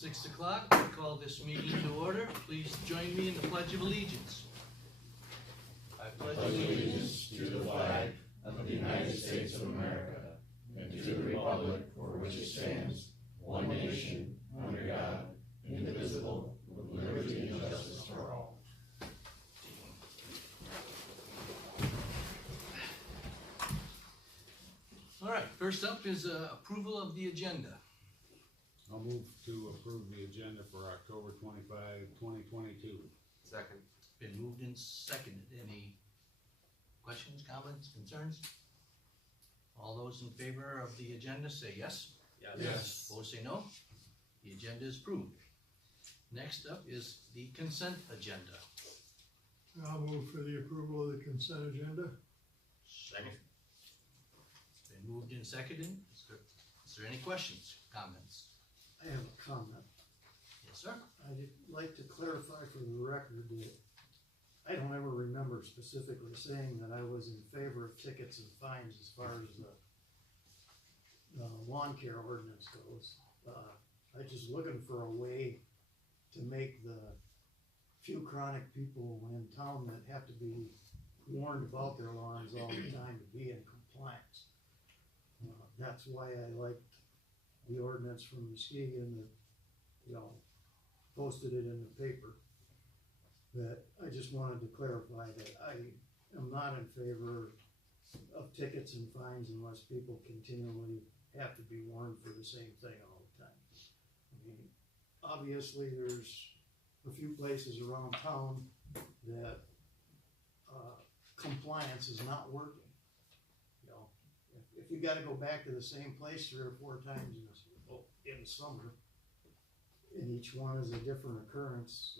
6 o'clock, I call this meeting to order. Please join me in the Pledge of Allegiance. I pledge allegiance to the flag of the United States of America and to the republic for which it stands, one nation, under God, indivisible, with liberty and justice for all. All right, first up is approval of the agenda. I'll move to approve the agenda for October 25, 2022. Second. Been moved and seconded. Any questions, comments, concerns? All those in favor of the agenda say yes. Yes. Opposed say no. The agenda is approved. Next up is the consent agenda. I'll move for the approval of the consent agenda. Second. It's been moved and seconded. Is there any questions, comments? I have a comment. Yes, sir. I'd like to clarify for the record that I don't ever remember specifically saying that I was in favor of tickets and fines as far as the lawn care ordinance goes. I'm just looking for a way to make the few chronic people in town that have to be warned about their lawns all the time to be in compliance. That's why I liked the ordinance from Muskegon that, posted it in the paper. But I just wanted to clarify that I am not in favor of tickets and fines unless people continually have to be warned for the same thing all the time. I mean, obviously there's a few places around town that compliance is not working. If you gotta go back to the same place 3 or 4 times in summer, and each one is a different occurrence,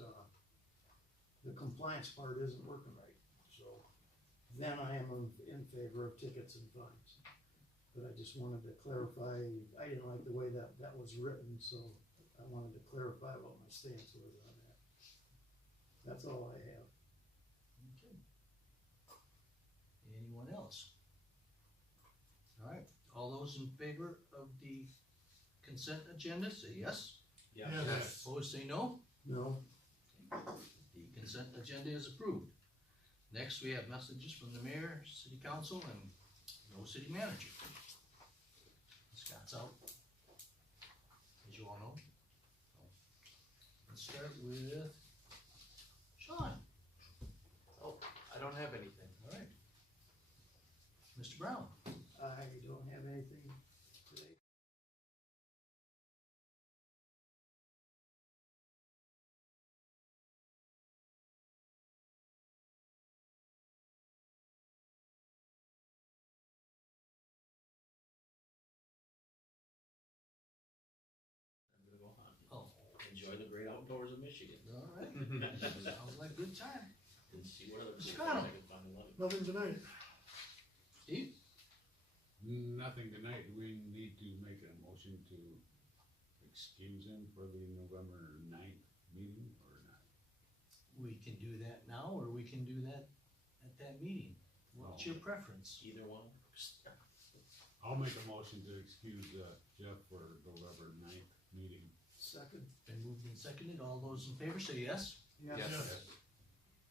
the compliance part isn't working right. So then I am in favor of tickets and fines. But I just wanted to clarify, I didn't like the way that was written, so I wanted to clarify what my stance was on that. That's all I have. Okay. Anyone else? All right, all those in favor of the consent agenda say yes. Yes. Opposed say no. No? The consent agenda is approved. Next, we have messages from the mayor, city council, and no city manager. Scott's out, as you all know. Let's start with Sean. Oh, I don't have anything. All right. Mr. Brown. I don't have anything today. I'm gonna go hunting. Oh, Enjoy the great outdoors of Michigan. all right. Sounds like a good time. And see what other Mr. cool Connell. things I can find in London. Nothing tonight. Steve? Nothing tonight. Do we need to make a motion to excuse him for the November 9th meeting or not? We can do that now, or we can do that at that meeting. What's your preference? Either one. I'll make a motion to excuse Jeff for November 9th meeting. Second? Been moved and seconded. All those in favor say yes. Yes.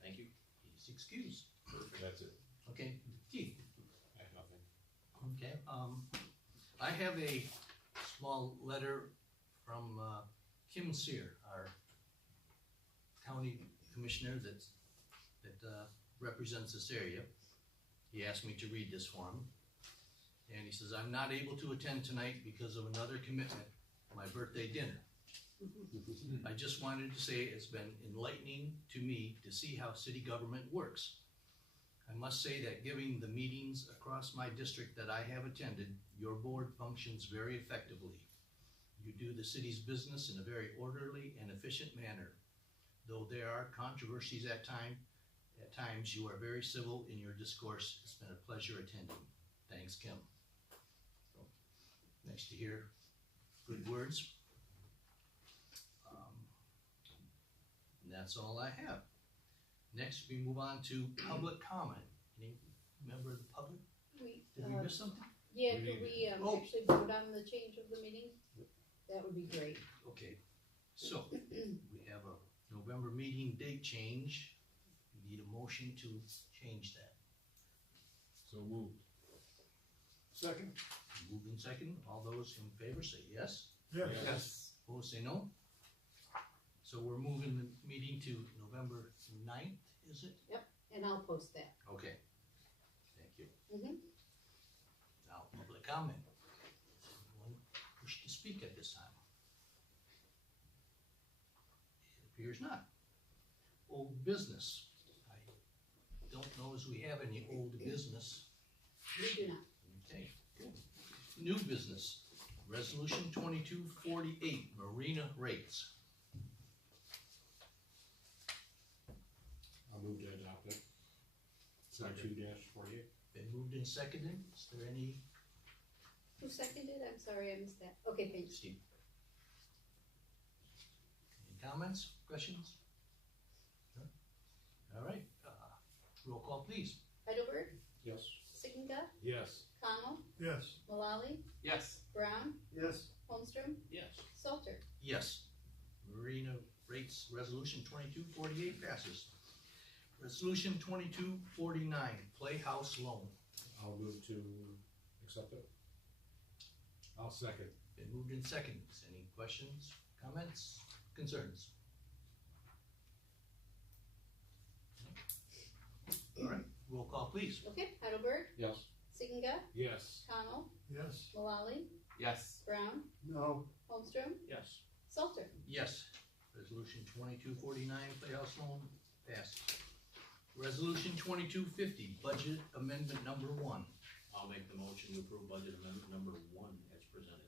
Thank you. He's excused. That's it. Okay, Keith? I have nothing. Okay, I have a small letter from Kim Sear, our county commissioner that represents this area. He asked me to read this for him. And he says, I'm not able to attend tonight because of another commitment, my birthday dinner. I just wanted to say it's been enlightening to me to see how city government works. I must say that given the meetings across my district that I have attended, your board functions very effectively. You do the city's business in a very orderly and efficient manner. Though there are controversies at times you are very civil in your discourse. It's been a pleasure attending. Thanks, Kim. So, nice to hear good words. And that's all I have. Next, we move on to public comment. Any member of the public? Did we miss something? Yeah, We could need- we Oh. actually vote on the change of the meeting? That would be great. Okay, So, we have a November meeting date change. We need a motion to change that. So moved. Second? Moved in second, all those in favor say yes. Yes. Opposed say no. So we're moving the meeting to November 9th, is it? And I'll post that. Okay. Thank you. Mhm. Now, public comment. Does anyone wish to speak at this time? It appears not. Old business. I don't know as we have any old business. We do not. Okay, good. New business, resolution 2248, marina rates. I'll move to adopt it. 22-48. Been moved and seconded. Is there any, Who seconded? I'm sorry, I missed that. Okay, thanks. Steve? Any comments, questions? No? All right, roll call please. Heidelberg, Yes. Sickinga, Yes. Connell, Yes. Malali, Yes. Brown, Yes. Holmstrom, Yes. Salter. Yes. Marina rates, resolution 2248 passes. Resolution 2249, playhouse loan. I'll move to accept it. I'll second. Been moved in seconds. Any questions, comments, concerns? All right, roll call please. Okay, Heidelberg, Yes. Sickinga, Yes. Connell, Yes. Malali, Yes. Brown, No. Holmstrom, Yes. Salter. Yes. Resolution 2249, playhouse loan, passes. Resolution 2250, budget amendment number 1. I'll make the motion to approve budget amendment number 1 as presented.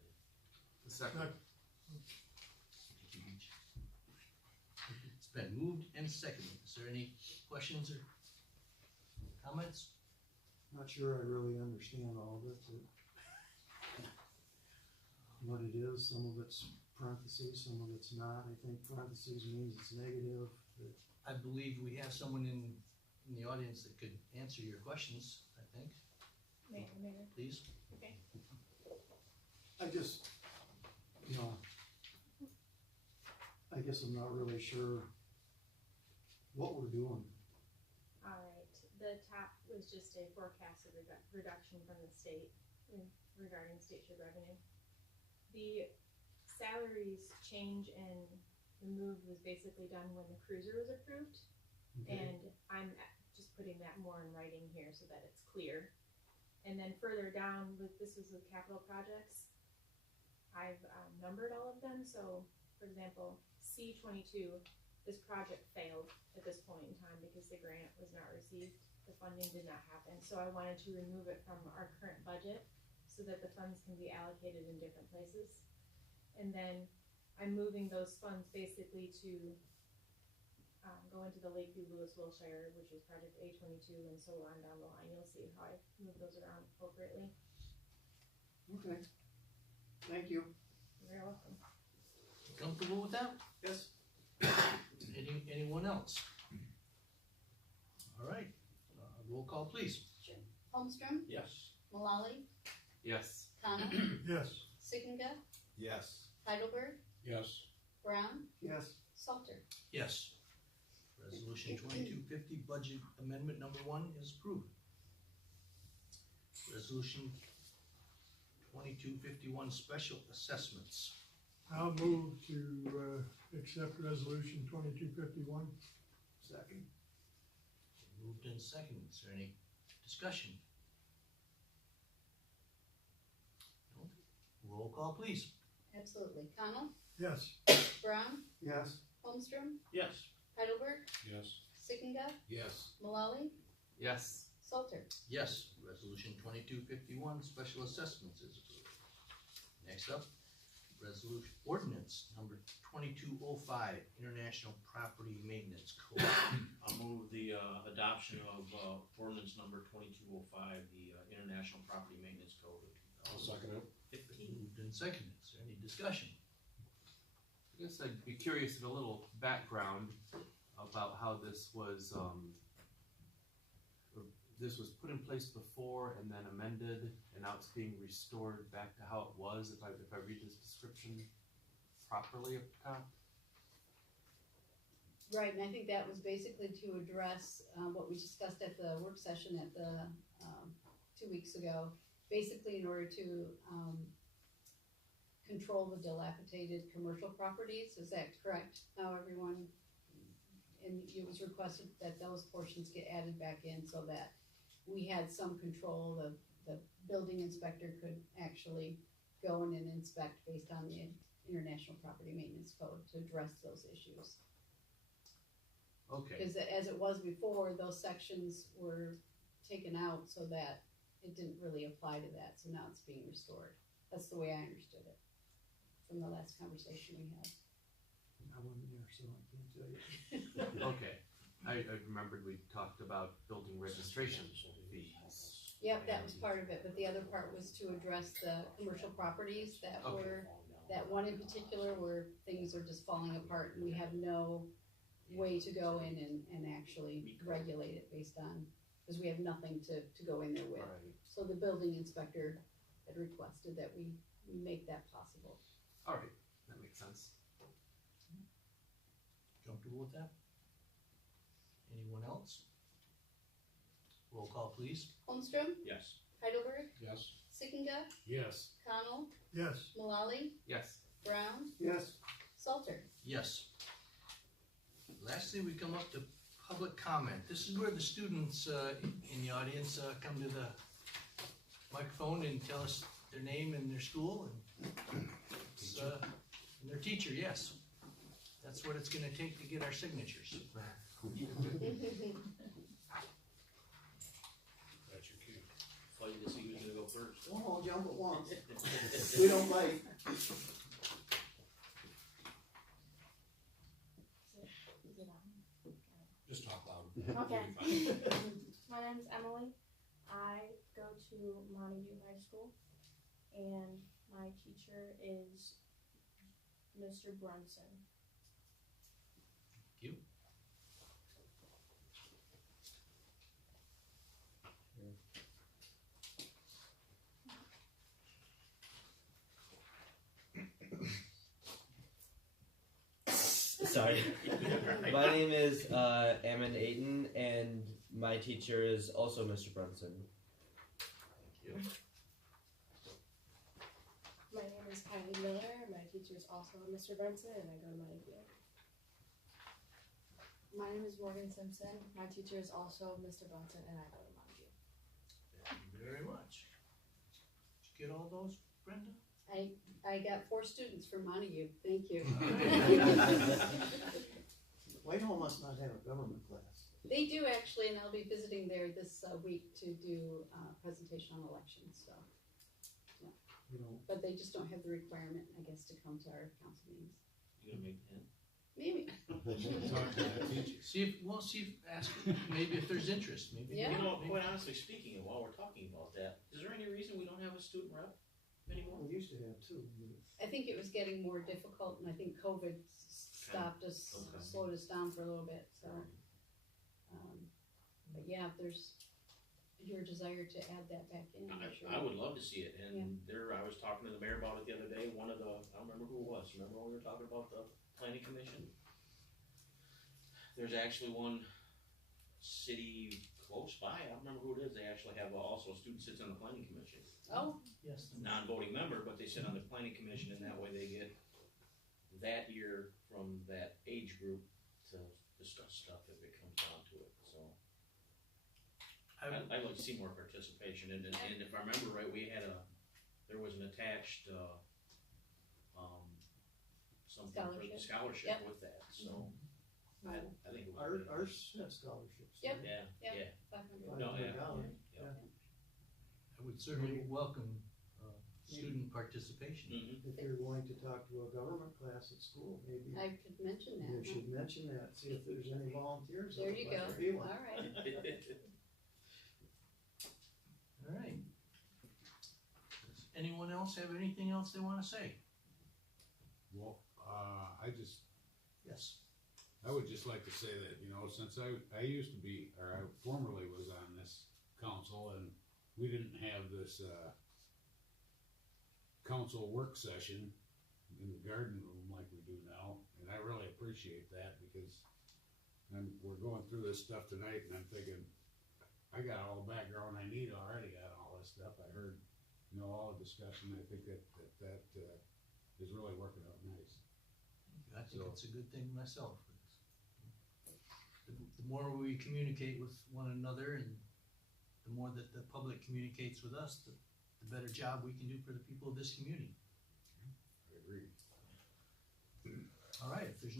Second. It's been moved and seconded. Is there any questions or comments? Not sure I really understand all of it, but what it is, some of it's parentheses, some of it's not. I think parentheses means it's negative, but I believe we have someone in the audience that could answer your questions, I think. Mayor, Please. okay. I just, you know, I guess I'm not really sure what we're doing. Alright, the top was just a forecasted reduction from the state regarding state share revenue. The salaries change and the move was basically done when the cruiser was approved. Okay. And I'm just putting that more in writing here so that it's clear. And then further down, this was with capital projects. I've numbered all of them, so for example, C22, this project failed at this point in time because the grant was not received, the funding did not happen. So I wanted to remove it from our current budget so that the funds can be allocated in different places. And then I'm moving those funds basically to go into the Lakeview Lewis Wilshire, which is project A22, and so on down the line. You'll see how I move those around appropriately. Okay. Thank you. You're very welcome. Comfortable with that? Yes. Anyone else? All right, roll call please. Holmstrom, Yes. Malali, Yes. Connell, Yes. Sickinga, Yes. Heidelberg, Yes. Brown, Yes. Salter. Yes. Resolution 2250, budget amendment number 1 is approved. Resolution 2251, special assessments. I'll move to, accept resolution 2251. Second. Moved in second. Is there any discussion? No? Roll call please. Absolutely. Connell, Yes. Brown, Yes. Holmstrom, Yes. Heidelberg, Yes. Sickinga, Yes. Malali, Yes. Salter. Yes. Resolution 2251, special assessments is approved. Next up, resolution ordinance number 2205, International Property Maintenance Code. I'll move the adoption of ordinance number 2205, the International Property Maintenance Code I'll of second it. 2015. Moved and seconded. Is there any discussion? I guess I'd be curious in a little background about how this was put in place before and then amended, and now it's being restored back to how it was. If I read this description properly up top. Right, and I think that was basically to address, what we discussed at the work session at the, 2 weeks ago. Basically, in order to, control the dilapidated commercial properties, is that correct? How everyone, and it was requested that those portions get added back in so that we had some control, the building inspector could actually go in and inspect based on the International Property Maintenance Code to address those issues. Okay, Because as it was before, those sections were taken out so that it didn't really apply to that, so now it's being restored. That's the way I understood it from the last conversation we had. I wasn't there, so I can't tell you. Okay, I remembered we talked about building registration fees. Yep, that was part of it, but the other part was to address the commercial properties that Okay. were, that one in particular where things are just falling apart and we have no way to go in and actually regulate it based on, because we have nothing to go in there with. Right. So the building inspector had requested that we make that possible. All right, that makes sense. comfortable with that? Anyone else? Roll call, please. Holmstrom, Yes. Heidelberg, Yes. Sickinga, Yes. Connell, Yes, Malali, Yes. Brown, Yes, Salter. Yes. Lastly, we come up to public comment. This is where the students in the audience come to the microphone and tell us their name and their school and their teacher, yes. That's what it's gonna take to get our signatures. That's your cue. Fighting to see who's gonna go first. don't all jump at once. We don't bite. Is it on? Just talk loud. Okay. My name's Emily. I go to Montague High School, and my teacher is Mr. Brunson. Thank you. Sorry. My name is Ammon Ayton, and my teacher is also Mr. Brunson. My name is Kylie Miller. My teacher is also Mr. Brunson, and I go to Montague. My name is Morgan Simpson. My teacher is also Mr. Brunson, and I go to Montague. Thank you very much. Did you get all those, Brenda? I got 4 students from Montague, thank you. Whitehall must not have a government class. They do actually, and I'll be visiting there this week to do a presentation on elections, so. You know, But they just don't have the requirement, I guess, to come to our council meetings. You gonna make him? Maybe. Talk to that teacher. Ask maybe if there's interest, maybe. Yeah. You know, quite honestly speaking, and while we're talking about that, is there any reason we don't have a student rep anymore? we used to have two. I think it was getting more difficult, and I think COVID stopped us, Okay. slowed us down for a little bit, so. But yeah, if there's your desire to add that back in, I'm sure. I would love to see it, and I was talking to the mayor about it the other day, I don't remember who it was, remember when we were talking about the planning commission? There's actually one city close by, I don't remember who it is, they actually have also a student sits on the planning commission. Oh, Yes. Non-voting member, but they sit on the planning commission, and that way they get that year from that age group to discuss stuff if it comes down to it, so. I'd like to see more participation, and if I remember right, there was an attached, something for the scholarship Yep. with that, so. I think it would be. Ours have scholarships. Yep. Yeah, Yep. yeah. 500. No, yeah. $500, Yeah. I would certainly welcome student participation. Mhm. If you're going to talk to a government class at school, maybe I could mention you that. should mention that, see if there's any volunteers. There you that go, might be one. alright. All right. Does anyone else have anything else they wanna say? Well, Yes. I would just like to say that, you know, since I used to be, or I formerly was on this council, and we didn't have this, council work session in the garden room like we do now, and I really appreciate that, because And we're going through this stuff tonight, and I'm thinking, I got all the background I need already on all this stuff. I heard, all the discussion. I think that is really working out nice. I think it's a good thing myself. The more we communicate with one another and the more that the public communicates with us, the better job we can do for the people of this community. I agree. All right, if there's